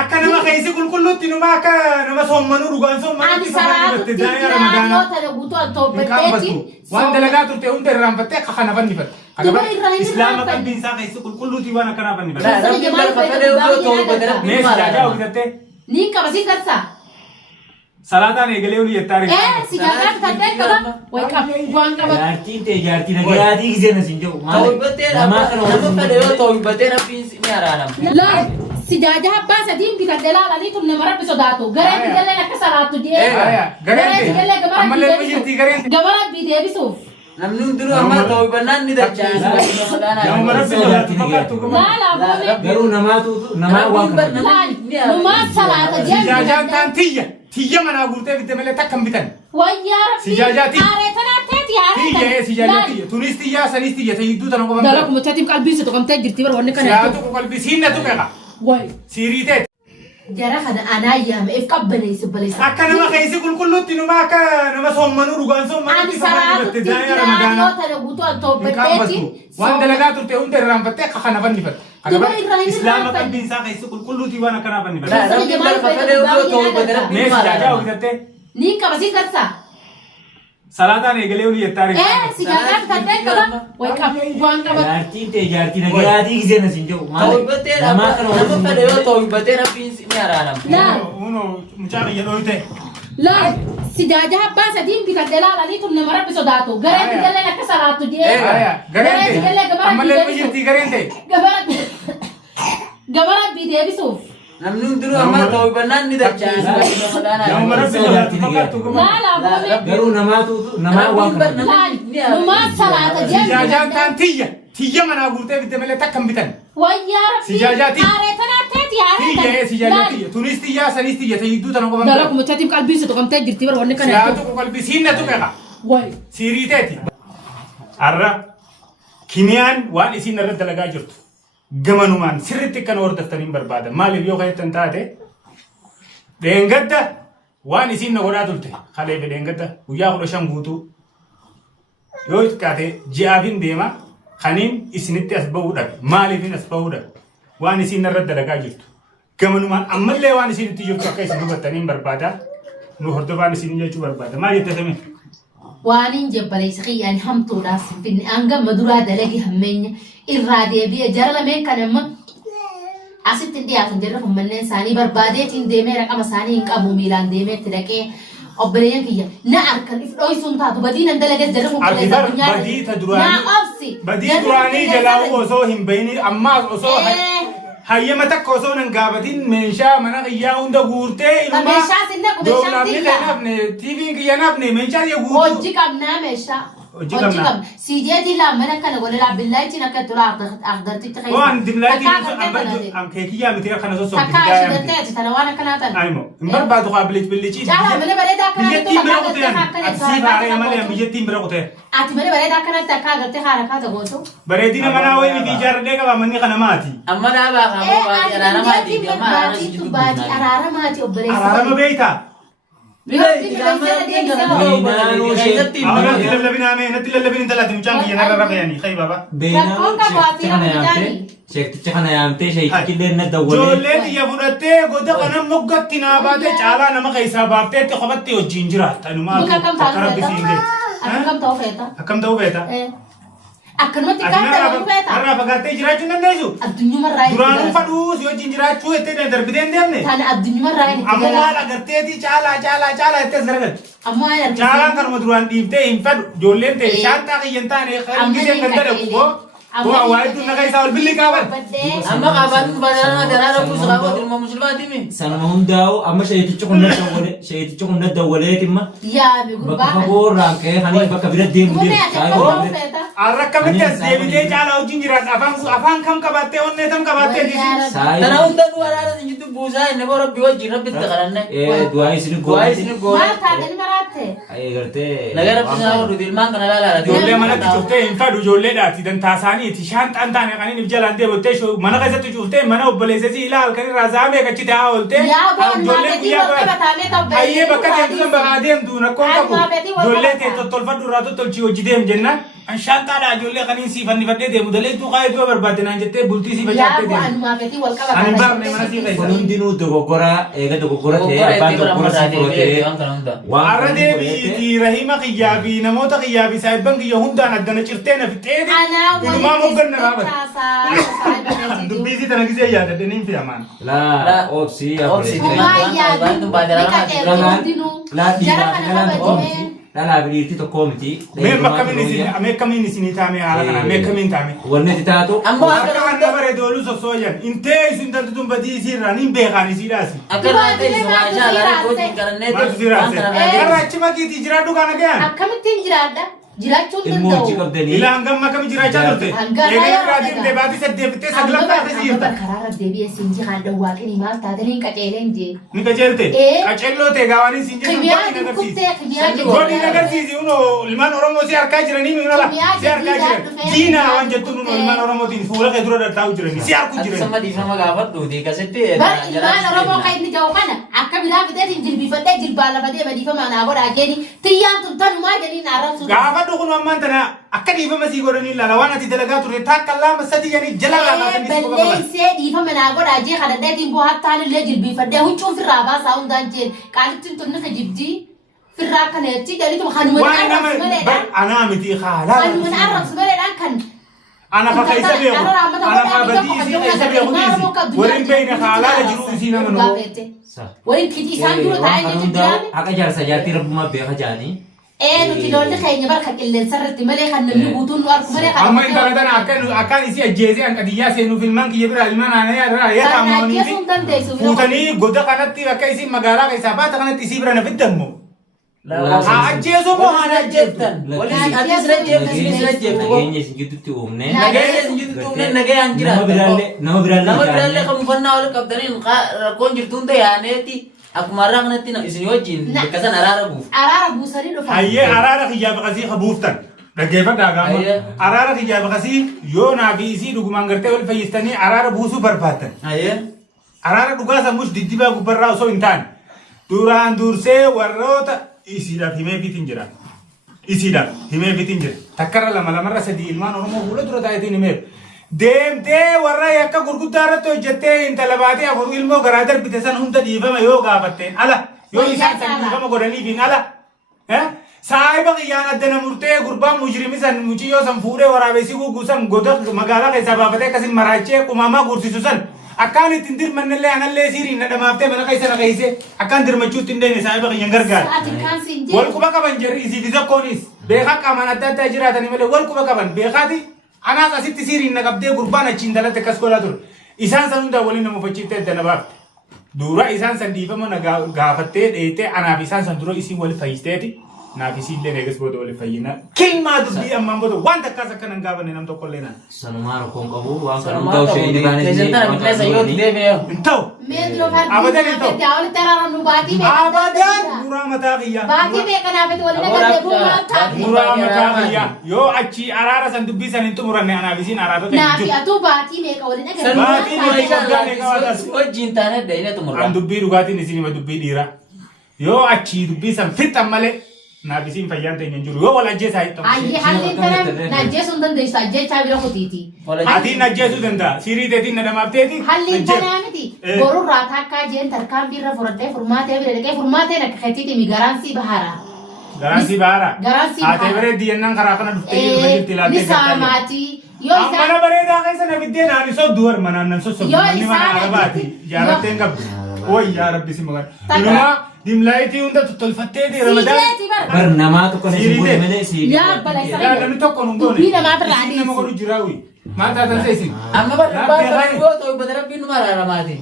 أكنا ما خيسي كل تنو كنا ما سومنو رجال سومنو أنا تدايا رمضان لو تلقوتو توبتي وان دلقات تقول ترام فتة خنا فني فت إسلام كان بينسا خيسي كل تيوانا كنا فني فت ماشي جاجا وكذا نيكا بس كذا صلاة نيجلي ولي يتاري سيجارات كذا كذا ويكم وان كذا جارتي نجاري كذا نسيجو ما كانوا فديو توي بدينا بينس نيارانم لا سيجاجة بس أدين بكتلا لاني تمن مرة بسوداتو غير بيجلي لك سراتو جي غير بيجلي غبرات بيدي بيسوف نمنون دلو أما توي بنان ندرجان يوم مرة بسوداتو لا غيرو نما وان لا نما صلاة جي سجاجان كان تيجي منا قلت بدي ملة تكم بتن ويا ربي سجاجاتي أريتنا تيجي تيجي سجاجاتي تونس تيجي سنيس تيجي تيجي تنا كمان دلوقتي متأتيم قلبي ستقوم تجري تبر وني كان سيادو قلبي سينا تبغى واي سيريتة جرا هذا أنا يام إف قبلي سبلي أكنا ما خيسي كل تنو كنا ما سومنو رجال سومنو أنا سرعة تدايا لو رمضان تلقوتو توبتي وان دلقات تقول ترام فتة خنا فني فت إسلام كان بينسا خيسي كل تيوانا كنا فني فت ماشي جاجا وكذا نيكا بس كذا صلاة نيجلي ولي يتاري سيجارات كذا كذا ويكم وان كذا جارتي نجاري كذا نسيجو ما كانوا فديو توي بدينا بينس نيارانم لا uno muchacho يدويته لا سيجاجة بس أدين بكتلا لاني تمن مرة بسوداتو غير بيجلي لك سراتو جي غبرات بيدي بيسوف نمنون دلو أما توي بنان ندرجان يوم مرة بسوداتو لا غيرو نما وان نما صلاة جي سجاجان كان تيجي منا قلت بدي ملة تكم بتن ويا ربي سجاجاتي أريتنا تيجي سجاجاتي تونس تيجي سنيس تيجي تيجي تنا كمان دلوقتي متأتيم قلبي ستقوم تجري تبر وني كان سيادو قلبي سينا تبغى واي سيريتة أرى كيميان وان إسين نرد لقى جرت جمانومان سرتي كان ورد تفتنين بربادة مال اليوم هي تنتهي دينغدا وان إسين نقول أدلته خليه بدينغدا ويا هو رشام غوتو يوت كاته جابين ديما خنين إسنتي أسبوعه مال فين أسبوعه وان إسين نرد لقى جرت جمانومان أمال ليه وان إسين تيجي تفكر إسين بتفتنين بربادة نهرد وان إسين يجوا بربادة ما يتسمى وانين جبلي سخي يعني هم توراس في أنجا مدورة دلقي همين الرادية بيا جرى لمن كان ما أصل تندي أصلا جرى هم من إنساني بربادة تندي رقم ثاني إنك أبو ميلان ديمة تلاقي أبريان كيا نعركن إفروي سنتا بدينا ندلقي جرى هم بدي تدراني نا أفسي بدي تدراني جلاو وصوهم بيني أما وصوه هيا متى كوسون انقابتين منشا منا غيا وندا غورتي منشا سنة دولا بيلا نبني تيفين كيا نبني منشا يغورتو وجي كم منشا وجي كم سيدي دي لا منا كان ولا لا بالله تينا كتلا أقدر تتخيل وان دملاي تيجي أم كيكيا متيا خنا سوسو تكاش درتي تلوانا كناتن أيمو إمبر بعد قابلت بالليشي لا منا بريدا كناتن بيجتي برقتين أسيب على مالي بيجتي برقتين أتي منا بريدا كناتن تكا درتي حركات غوتو بريدنا منا وين بيجار ديكا بمني خنا ماتي أما لا بقى أنا ما أدري ما باتي أرارا ماتي أبريس أرارا بيتا نتللبين ثلاثة مجاني ينرى ربياني خي بابا شيكتي خنا يامتي شيكتي لين ندور جولين يفرتة قد أنا مقتي ناباتة على نما خيسا بابتة تخبطي وجينجرا تنما تكرر بسينجة كم تو بيتا أكنما تكاد بيتا أنا بقتي جرا جنن نيجو الدنيا مرة درانو فدوس يو جينجرا شو إتى دربدين ديمني أنا الدنيا مرة أما ما لا قتي دي جالا إتى زرقت أما أنا جالا كانوا دران ديفته إنفد جولين تي شانتا كينتاني خير كيسين كندر هو وايد نكاي سال بلي كابر أما كابر بدرنا درنا بوس كابر ما مسلمان تيمي سنهم داو أما شيء تجون ندوله تيمما يا بيقول بقى بكبور رانكه هني بكبير ديم أركب التسديد جالا وجينجرا أفان كم كباتة ونتم كباتة دي تناهم دنو على يوتيوب بوزا إنه برا بيوجي ربي تكررنا دعاء سنو ما تادني مراتة أي كرتة نجار بسنا وديل ما كنا لا جولة منا تشوفته إنفد جولة داتي دن تاساني تشان تانتاني كاني نبجل عندي بتشو منا كذا تشوفته منا وبليزي إلا كاني رازامي كذي تها قلته جولة بيا هاي بكرة يمكن بعدين دونا كم جولة تطلع فدوراتو تلشي وجدهم جنة An shantaadha ijoollee kaniin sii fannifadhee deemu daleetu qaayidoo barbaadinaan jettee bultii sii Yaa facaaftee bu'aa deemu. anumaa fetii wal qaba. Ani hin baafne mana sii Kun keessa. hundinuu dogoggora eega dogoggora ta'ee abbaan dogoggora sii fudhatee Arra deebi'iitii rahima kiyyaa fi namoota kiyyaa fi saayibban kiyya hundaan addana cirtee na fixeeti. Anaa Dhugumaa mogganna raabate. waliin Dubbii tana gisee yaadadhe niin fidamaan. laa obsii Obsii. dhalaa biliirti tokkoo miti. Mee akkamiin isinii taame haala kana mee akkamiin taame. Wanni itti taatu. Ammoo Akka kan dabare dooluu sossooyan intee isin tantutuun badii isiirraa niin beekaan isiidhaasi. akka laatee isa waajaa laalee kootii qarannee Maaltu siraase? Karra achi makiitii jiraadhu kana gahan. Akkamittiin jiraadha? Jiraachuun Ilmoo hojii danda'u. qabdanii. Ila hangam akkami jiraachaa turte? Hangam Eega yoo irraa ta'e. deemtee baatii saddeefittee saglaffaa keessa jirta. Karaarra deebi'ee siin jihaan dhawwaaqanii maal taatanii qaceeleen jee. Ni qajeelte? Ee. Qaceelloo ta'e gaawanii siin jedhu Kimiyaa godhiin dhukkubtee agarsiisi. kimiyaa Godhiin agarsiisi unoo ilmaan Oromoo si harkaa jiranii minala si harkaa jiran. Diinaa waan jettuun unoo ilmaan Oromootiin fuula kee dura taa'u jiranii si harkuu Ati jiranii. sama dhiifama gaafadhuuti akkasitti. Bar ilmaan Oromoo kan inni jahu kana akka biraa fiteetiin jilbiifatee jilbaan lafa deema dhiifama naa godhaa jeeni tiyyaan tun tanumaa jedhiin arrabsu. Gaafadhu kun ammaan tana akka dhiifama sii godhanii ilaala waan ati dalagaa turte taakka laama sadii jedhanii jala laafanii si qaban. Balleessee dhiifama naa godhaa jee kadhadheetiin boo hattaan illee jilbiifadhee huccuu firraa baasaa hundaan jeen qaalittiin tun nika jibdii firraa kaneetti jedhituma kanuma Waan nama arrabsu maleedhaan anaa miti haalaa. kanuma arrabsu maleedhaan kan Ana fa kaisa beeku. Ana fa badii isii kaisa beeku dhiisi. Waliin beeyna haalaa jiru isii nama nuu. waliin kiti isaan dura taa'ee jijjiirame. Akka jaarsa jaartii rabbummaa beeka jaanii. Nuti loonni keenya barka qilleensa irratti malee kan namni guutuun nu argu malee kan Amma intala tana akkaan isii ajjeesee an qadiyyaa seenuuf ilmaan kiyya biraa ilmaan aanaa irraa yaada ammoonii fi ajjeesuun dandeessu. fuutanii goda kanatti akka isiin magaalaa keessaa baata kanatti isii bira na fiddanmoo. Haa ajjeesuu moo haa ajjeeftan. Nageenya isin gidduutti uumne. Nama Nama biraallee kan uffannaa wal qabdaniin rakkoon jirtuun ta'e akkuma har'aa kanatti isin wajjin bakka sana araara buuf. Araara buusanii dhufan. Hayyee araara kiyyaa baqasii qabuuftan. Dhaggeeffadhaa gaama. Araara kiyyaa baqasii yoo naa fi isii dhugumaan gartee wal fayyistanii araara buusuu barbaaddan. Araara dhugaa sammuus diddibaa gubbarraa osoo hin taane duraan dursee warroota isiidhaaf himee fiitiin jira. Isiidhaaf himee fiitiin jira. Takkarra lamarra sadii ilmaan Oromoo fuula dura taa'eetiin himeef. Deemtee warra yakka gurguddaa irratti hojjettee intala baatee afur ilmoo garaa darbite san hunda dhiifama yoo gaafatteen ala yoo isaan san dhiifama godhaniifiin ala. Saahiba xiyyaan addana murtee gurbaan mujrimi san muciyyoo san fuudhee waraabessi guuguusan goda magaalaa keessaa baafatee akkasiin maraachee qumamaa gursisu san akkaan ittiin dirmannillee anallee siiriin na dhamaaftee mana keessa na keeyse akkaan dirmachuutti hin deemne saahiba xiyyaan gargaara. Wal quba qaban jarri isii fi tokkoonis beekaa qaamaan adda addaa jiraatanii malee wal quba qaban beekaati. Anas asitti siiriin na qabdee gurbaan achiin dalatte akkas godhaa ture. Isaan san hundaa waliin nama fachiiftee adda na baafte. Dura isaan san dhiifama na gaafattee dheeytee anaaf isaan san dura isiin wal fayyisteeti. Naaf isiillee eegas booda wal fayyina. Kilmaa dubbii ammaan booda waan takkaas akka nan gaafanne nam tokkollee naan. Sanumaa rakkoon qabu waan kana hundaa'u ishee inni baanee hin ta'u. Abadan hin ta'u. Abadan muraa mataa kiyyaa. Baatii beekanaafete waliin agarree bulmaa Muraa mataa kiyyaa. Yoo achi araara san dubbii san hin xumuranne anaaf isiin araara kan Naafi atuu baatii meeqa waliin Baatii meeqa agarree. wajjin taane dheeyina xumurra. An dubbii dhugaatiin isin hima dubbii dhiiraa. Yoo achi dubbii san fixan malee naaf isiin fayyaan ta'e hin jiru. Yoo wal ajjeesaa hin ta'u. Ayyee halliin tana najjeessuun dandeessu ajjechaa bira kutiiti. Atiin ajjeesuu danda'a. Sirii teetiin na dhamaafteeti. Halliin tanaa miti. Borurraa takkaa jeen tarkaan birra fudhattee furmaatee bira dhaqee furmaatee akka keetiiti mi garaansii baharaa. Garaansii baharaa. Garaansii Haatee baharaa. biree diyyannaan karaa kana dhuftee dhufa jirti ilaaltee Ni saamaatii. Yoo Mana isaan bareedaa keessa na biddeen ani sodduu warra manaan nan sossobdu. Yoo Manni mana isaan arabaati. achitti- Jaalatteen hin qabdu. Woy yaa rabbi si magan. Takka. Inumaa dimlaayitii hunda tolfatteeti ramadaan. siileeti bara. bar namaa tokko na Siiri sibuun ta'e. malee siiri. Yaa balaa Yaa namni tokko nu goone. Dubbii namaa birraa Isin nama godhu jiraawi. Maal taatan seesin? Amma barbaadu yoo ta'u bada rabbiin numa araaramaati.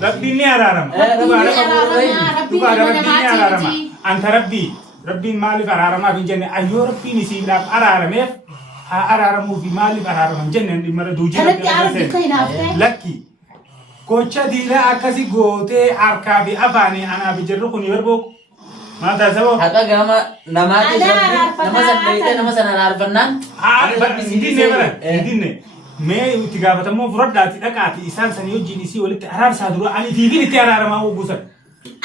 Rabbiin ni araarama. Dhugaadha rabbiin ni araarama. Anta rabbii. Rabbiin maaliif araaramaaf hin jenne ayyoo rabbiin isiidhaaf araarameef haa araaramuu fi maaliif araarama hin jenne dhimma duujii Kanatti arabbi kan hinaaftee. lakki. Gocha diilaa akkasi gootee harkaa fi afaanii anaa fi jirru kun yeroo maal taasifama? Haqa gama namaati Alaa rabbi araarfannaa nama saddeetee nama sana araarfannaan. Hindinne bara hindinne mee itti gaafatamoo fudhadhaati dhaqaati isaan sanii wajjin isii walitti araarsaa dura ani tiifiin itti araaramaa ugusan Itti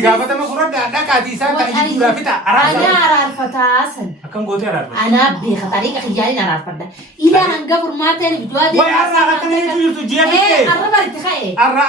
gaafatama fudhadha dhaqaatii isaan kan iyyuu fita أنا أعرف فتاسن akkam gootee araarfata. أنا بيخ طريقة خيالي أنا أعرف إلى أن قبر ما تاني بجوادي Way arraa akkana jechuun jirtu ji'a fittee. إيه أربع اتخاء Arraa